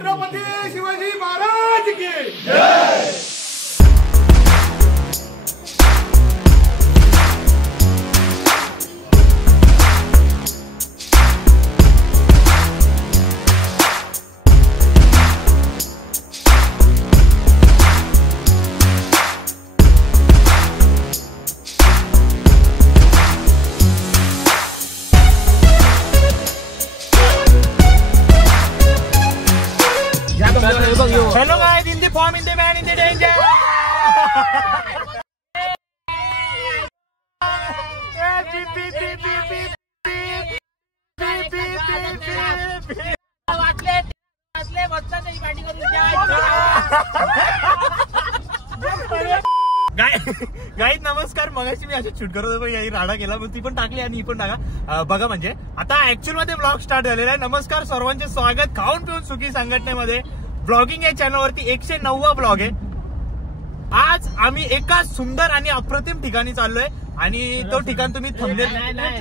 छत्रपती शिवाजी महाराज की जय। Hello guys, in the form, in the man, in the danger. Guys नमस्कार. मगाशी मी अशी शूट करत होतो, याही राडा केला मग ती पण टाकली आणि ही पण टाका बघा. म्हणजे आता ऍक्च्युअल मध्ये ब्लॉग स्टार्ट झालेला आहे. नमस्कार सर्वांचे स्वागत खाऊन पिऊन सुखी संघटनेमध्ये. ब्लॉगिंग या चॅनलवरती 109वा ब्लॉग आहे. आज आम्ही एका सुंदर आणि अप्रतिम ठिकाणी चाललोय आणि तो ठिकाण तुम्ही थंबनेल नाही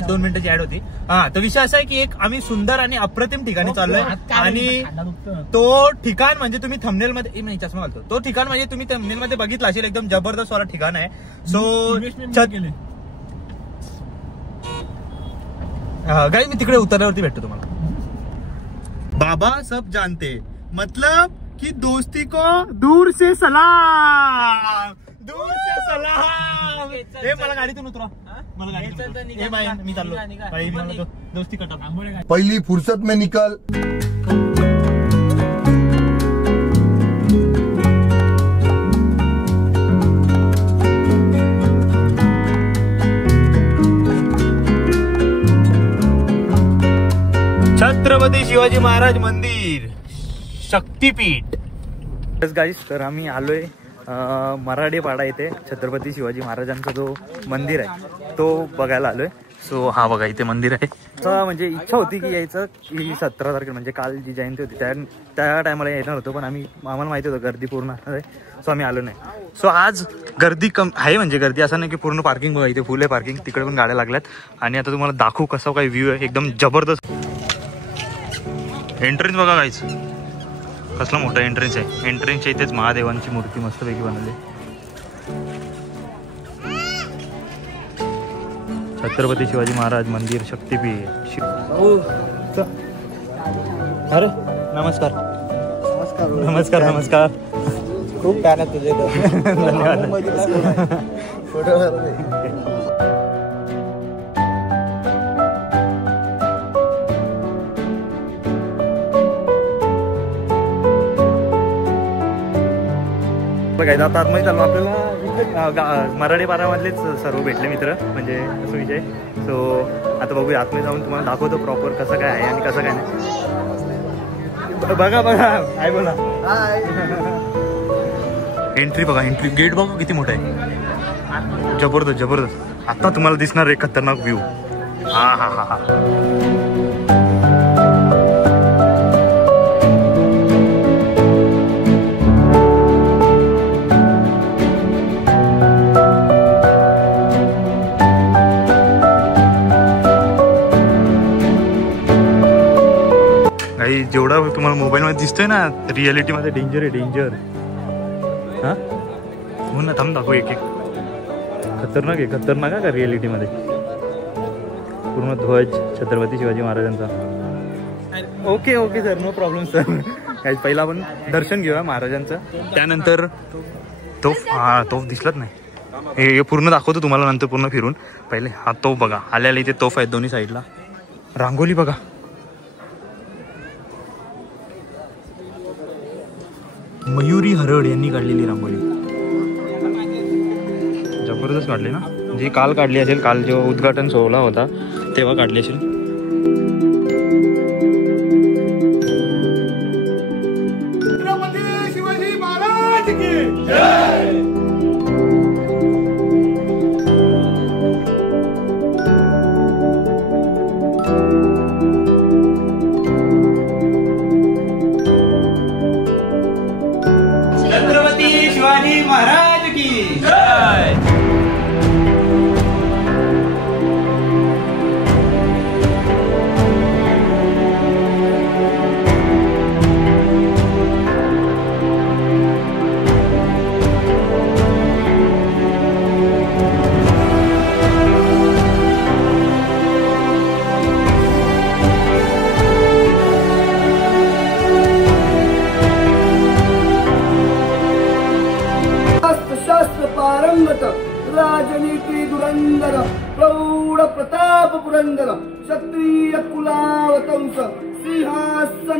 2 मिनिटाची ऍड होती. हा, तर विषय असा आहे की एक आम्ही सुंदर आणि अप्रतिम ठिकाणी चाललोय आणि तो ठिकाण म्हणजे तुम्ही थंबनेल मध्ये चष्मा घालतो. तो ठिकाण म्हणजे तुम्ही थंबनेल मध्ये बघितला असेल, एकदम जबरदस्त वाला ठिकाण आहे. सो गाई मी तिकडे उतरल्यावरती भेटतो तुम्हाला. बाबा सब जानते मतलब कि दोस्ती को दूर से सलाम, दूर से सलाम. हे मला गाडीतून उतरा, मला गाडीतून मी चाललो भाई, मला दोस्ती कटा पहली फुर्सत में निकल. छत्रपती शिवाजी महाराज मंदिर शक्तीपीठ. गाईस तर आम्ही आलोय मराठेपाडा येथे छत्रपती शिवाजी महाराजांचा जो मंदिर आहे तो बघायला आलोय. सो हा बघा इथे मंदिर आहे. म्हणजे इच्छा होती की यायचं की 17 तारखेला म्हणजे काल जी जयंती होती त्या टायमाला येणार होतो, पण आम्हाला माहिती होतं गर्दी पूर्ण असणार आहे. सो आम्ही आलो नाही. सो आज गर्दी कम आहे, म्हणजे गर्दी असं नाही की पूर्ण पार्किंग बघा, इथे फुल आहे पार्किंग, तिकडे पण गाड्या लागल्यात. आणि आता तुम्हाला दाखवू कसा काही व्ह्यू आहे, एकदम जबरदस्त. एंट्रन्स बघा गाईस, कसला मोठा एंट्रन्स आहे. एंट्रन्सच्या इथेच महादेवांची मूर्ती मस्तपैकी बनवली. छत्रपती शिवाजी महाराज मंदिर शक्तीपीठ. अरे नमस्कार नमस्कार नमस्कार नमस्कार. खूप छान आहे तुझे. धन्यवाद. आता आतमध्ये चाललो. आपल्याला मराठेपाड्यामधलेच सर्व भेटले मित्र, म्हणजे असं विषय. सो आता बघूया आतमध्ये जाऊन तुम्हाला दाखवतो प्रॉपर कसं काय आहे आणि कसं काय नाही. बघा बघा काय बोला. एंट्री बघा, एंट्री गेट बघा किती मोठं आहे. जबरदस्त जबरदस्त. आता तुम्हाला दिसणार एक खतरनाक व्ह्यू. हा हा हा हा. जेवढा तुम्हाला मोबाईल मध्ये दिसतोय ना, रिअलिटी मध्ये डेंजर आहे, डेंजर. हा हो ना, थांब दाखव एक एक. खतरनाक आहे, खतरनाक आहे का रिअलिटी मध्ये. पूर्ण ध्वज छत्रपती शिवाजी महाराजांचा. Okay okay sir, no problem sir. काही पहिला आपण दर्शन घेऊया महाराजांचं, त्यानंतर तोफ. हा तोफ दिसलाच नाही, हे पूर्ण दाखवतो तुम्हाला नंतर पूर्ण फिरून. पहिले हा तोफ बघा, आल्याला इथे तोफ आहेत दोन्ही साईडला. रांगोली बघा, मयुरी हरड यांनी काढलेली रांगोली. जबरदस्त काढली ना, जी काल काढली असेल, काल जो उद्घाटन सोहळा होता तेव्हा काढली असेल. छत्रपती शिवाजी महाराज की जय. राजनीती धुरंधर प्रौढ प्रताप पुरंदर क्षत्रिय कुलावतंस सिंहासनाधीश्वर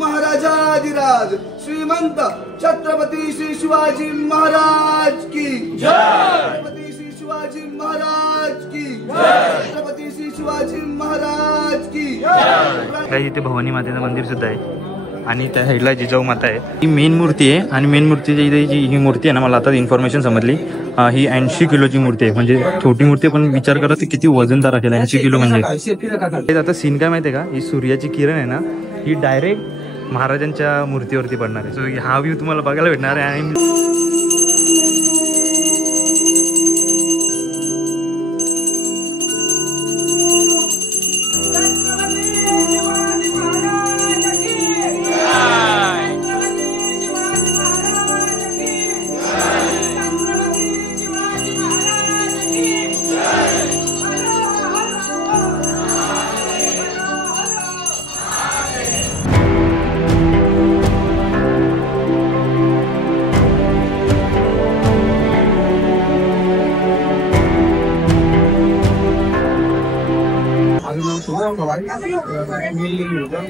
महाराजाधिराज श्रीमंत छत्रपती श्री शिवाजी महाराज की छत्रपती श्री शिवाजी महाराज की छत्रपती श्री शिवाजी महाराज की इथे भवानी मातेचं मंदिर सुद्धा आहे आणि त्या साईडला जिजाऊ माता आहे. ही मेन मूर्ती आहे आणि मेन मूर्तीच्या इथे जी ही मूर्ती आहे ना, मला आता इन्फॉर्मेशन समजली, ही 80 किलोची मूर्ती आहे. म्हणजे छोटी मूर्ती पण विचार करा ती किती वजनदार असेल. 80 किलो म्हणजे आता सीन काय माहिती आहे का, ही सूर्याची किरण आहे ना, ही डायरेक्ट महाराजांच्या मूर्तीवरती पडणार आहे. सो हा व्ह्यू तुम्हाला बघायला भेटणार आहे. आणि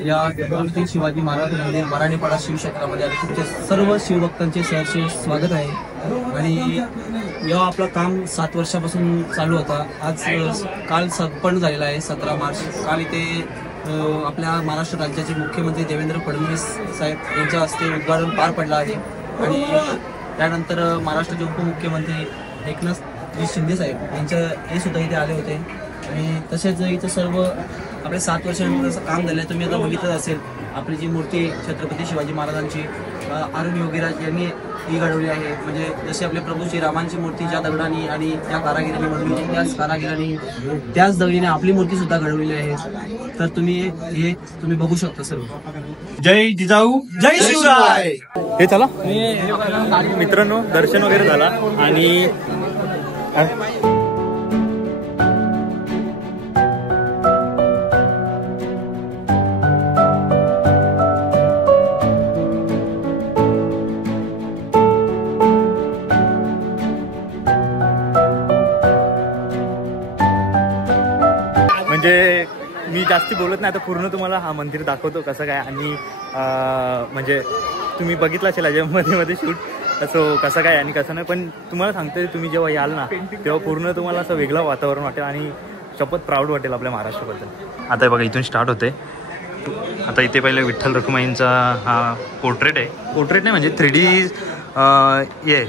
या छत्रपती शिवाजी महाराज मंदिर मराठीपाडा शिवक्षेत्रामध्ये तुमचे सर्व शिवभक्तांचे सहर्ष स्वागत आहे. आणि जेव्हा आपलं काम 7 वर्षापासून चालू होता, आज काल संपन्न झालेला आहे 17 मार्च. काल इथे आपल्या महाराष्ट्र राज्याचे मुख्यमंत्री देवेंद्र फडणवीस साहेब यांच्या हस्ते उद्घाटन पार पडलं आहे. आणि त्यानंतर महाराष्ट्राचे उपमुख्यमंत्री एकनाथ शिंदे साहेब हे सुद्धा इथे आले होते. आणि तसेच इथं सर्व आपले 7 वर्षानंतर काम झालं आहे. तुम्ही आता बघितलं असेल आपली जी मूर्ती छत्रपती शिवाजी महाराजांची अरुण योगीराज यांनी ही घडवली आहे. म्हणजे जसे आपले प्रभू श्रीरामांची मूर्ती ज्या दगडांनी आणि त्या कारागिरांनी बनवली, त्याच कारागिरांनी त्याच दगडीने आपली मूर्ती सुद्धा घडवलेली आहे. तर तुम्ही बघू शकता सर्व. जय जिजाऊ जय शिवराय. हे चला मित्रांनो, दर्शन वगैरे झाला आणि म्हणजे मी जास्ती बोलत नाही, आता पूर्ण तुम्हाला हा मंदिर दाखवतो कसं काय. आणि म्हणजे तुम्ही बघितलं असेल मध्ये शूट असं कसं काय आणि कसं नाही, पण तुम्हाला सांगतोय तुम्ही जेव्हा याल ना तेव्हा पूर्ण तुम्हाला असं वेगळं वातावरण वाटेल आणि शपथ प्राऊड वाटेल आपल्या महाराष्ट्राबद्दल. आता बघा इथून स्टार्ट होते. आता इथे पहिले विठ्ठल रखुमाईंचा हा पोर्ट्रेट आहे. पोर्ट्रेट नाही म्हणजे 3D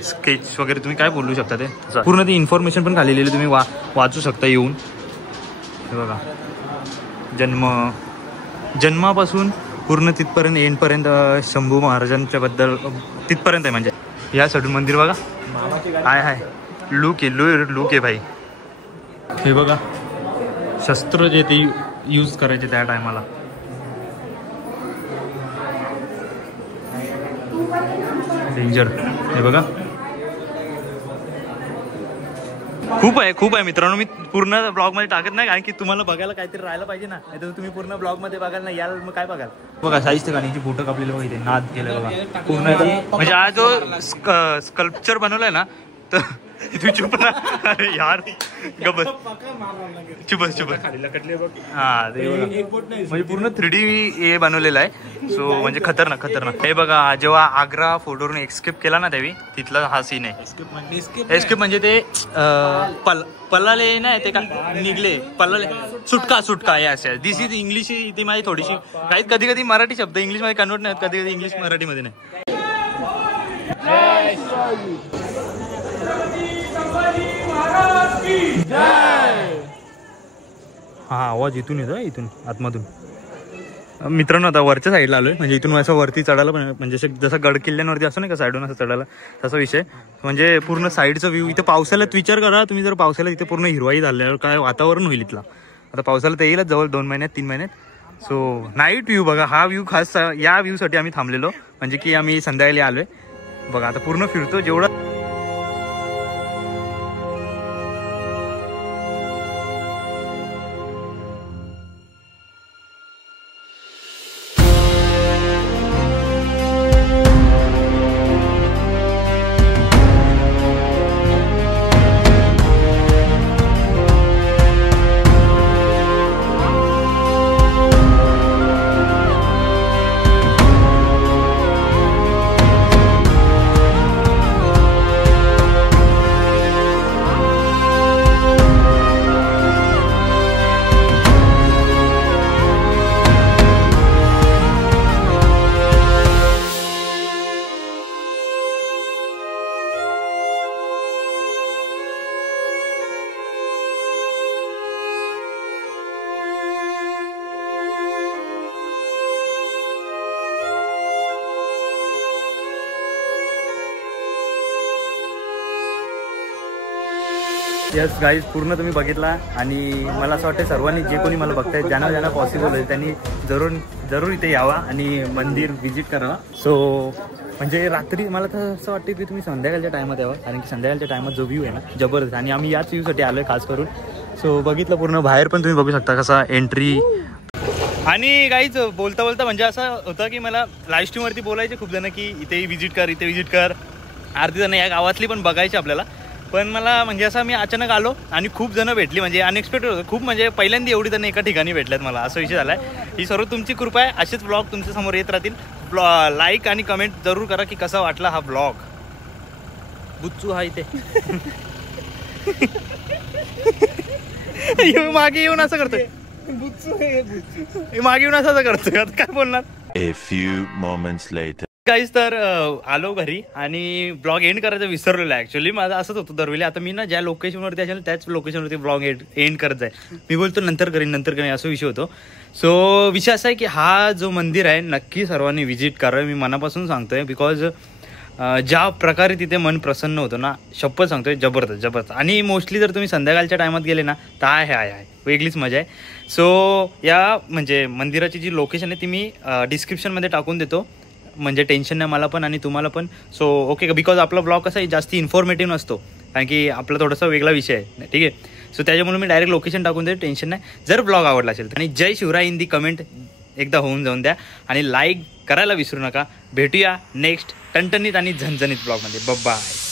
स्केच वगैरे तुम्ही काय बोलू शकता ते पूर्ण ती इन्फॉर्मेशन पण खाली लिहिली, तुम्ही वाचू शकता येऊन. हे बघा जन्मापासून पूर्ण तिथपर्यंत एंडपर्यंत शंभू महाराजांच्या बद्दल तिथपर्यंत आहे. म्हणजे या साईडून मंदिर बघा हाय लुक आहे भाई. हे बघा शस्त्र जे ते यूज करायचे त्या टायमाला. डेंजर. हे बघा खूप आहे मित्रांनो. मी पूर्ण ब्लॉगमध्ये टाकत नाही कारण की तुम्हाला बघायला काहीतरी राहायला पाहिजे ना, नाही तर तुम्ही पूर्ण ब्लॉगमध्ये बघायला नाही याल मग काय बघाल. बघा साहित्य गाणीची फोटो कापलेले बघा इथे नाद केलं बघा पूर्ण. म्हणजे हा जो स्कल्पचर बनवलाय ना तर तू चुप ना यार गबस चुपस हा ते म्हणजे पूर्ण 3D हे बनवलेलं आहे. सो म्हणजे खतरनाक. हे बघा जेव्हा आग्रा फोर्टवरून एस्केप केला ना त्यावेळी तिथला हा सीन आहे. एस्केप म्हणजे ते पल्लाले नाही ते का निघले पल्लाले सुटका हे असे. दिस इज इंग्लिश. इथे माझी थोडीशी काही कधी मराठी शब्द इंग्लिश मध्ये कन्वर्ट नाही होत, कधी इंग्लिश मराठीमध्ये नाही. हा आवाज इथून येतो, इथून आतमधून. मित्रांनो आता वरच्या साईडला आलोय. म्हणजे इथून असं वरती चढायला पण म्हणजे जसं गड किल्ल्यांवरती असतो नाही का साईडून असं चढायला तसा विषय. म्हणजे पूर्ण साईडचा व्ह्यू. इथं पावसाळ्यात विचार करा तुम्ही, जर पावसाळ्यात इथे पूर्ण हिरवाई झाल्यावर काय वातावरण होईल इथला. आता पावसाळ्यात येईलच जवळ 2 महिन्यात 3 महिन्यात. सो नाईट व्ह्यू बघा. हा व्ह्यू खास या व्ह्यू साठी आम्ही थांबलेलो. म्हणजे की आम्ही संध्याकाळी आलोय बघा. आता पूर्ण फिरतो जेवढं यस गाईज, पूर्ण तुम्ही बघितला आणि मला असं वाटतं सर्वांनी जे कोणी मला बघतायत ज्यांना ज्यांना पॉसिबल होईल त्यांनी जरूर इथे यावा आणि मंदिर व्हिजिट करावा. सो म्हणजे रात्री मला तर असं वाटतं की तुम्ही संध्याकाळच्या टायमात यावं, कारण की संध्याकाळच्या टायमात जो व्ह्यू आहे ना जबरदस्त, आणि आम्ही याच व्ह्यूसाठी आलो आहे खास करून. सो बघितलं पूर्ण बाहेर पण तुम्ही बघू शकता कसा एंट्री. आणि काहीच बोलता बोलता म्हणजे असं होतं की मला लाईव्ह स्ट्रीमवरती बोलायचे खूप जण की इथे व्हिजिट कर, इथे व्हिजिट कर. अर्धी जण या गावातली पण बघायची आपल्याला, पण मला म्हणजे असं मी अचानक आलो आणि खूप जण भेटली, म्हणजे अनएक्सपेक्टेड होतं खूप. म्हणजे पहिल्यांदा एवढी जण एका ठिकाणी भेटल्यात मला, असा विषय झाला आहे. ही सर्व तुमची कृपा आहे, असेच ब्लॉग तुमच्या समोर येत राहतील. लाईक आणि कमेंट जरूर करा की कसा वाटला हा ब्लॉग. बुच्चू हा इथे मागे येऊन असं करतोय, मागे येऊन असं करतोय, आता काय बोलणार. A few moments later. Guys तर आलो घरी आणि ब्लॉग एंड करायचं विसरलेलं आहे. ॲक्च्युली माझं असंच होतं दरवेळी. आता मी ना ज्या लोकेशनवरती असेल त्याच लोकेशनवरती ब्लॉग एंड करत आहे. मी बोलतो नंतर करीन असं विषय होतो. सो विषय असा आहे की हा जो मंदिर आहे नक्की सर्वांनी व्हिजिट करावं, मी मनापासून सांगतोय. बिकॉज ज्या प्रकारे तिथे मन प्रसन्न होतं ना, शपथ सांगतोय, जबरदस्त. आणि मोस्टली जर तुम्ही संध्याकाळच्या टायमात गेले ना तर आहे वेगळीच मजा आहे. सो या म्हणजे मंदिराची जी लोकेशन आहे ती मी डिस्क्रिप्शनमध्ये टाकून देतो, म्हणजे टेन्शन नाही मला पण आणि तुम्हाला पण. सो ओके, बिकॉज आपला ब्लॉग कसा आहे जास्ती इन्फॉर्मेटिव्ह नसतो, कारण की आपला थोडासा वेगळा विषय आहे, ठीक आहे. सो त्याच्यामुळे मी डायरेक्ट लोकेशन टाकून देतो, टेन्शन नाही. जर ब्लॉग आवडला असेल आणि जय शिवराय इन दी कमेंट एकदा होऊन जाऊन द्या आणि लाईक करायला विसरू नका. भेटूया नेक्स्ट टणटणीत आणि झणझणीत ब्लॉगमध्ये. बाय.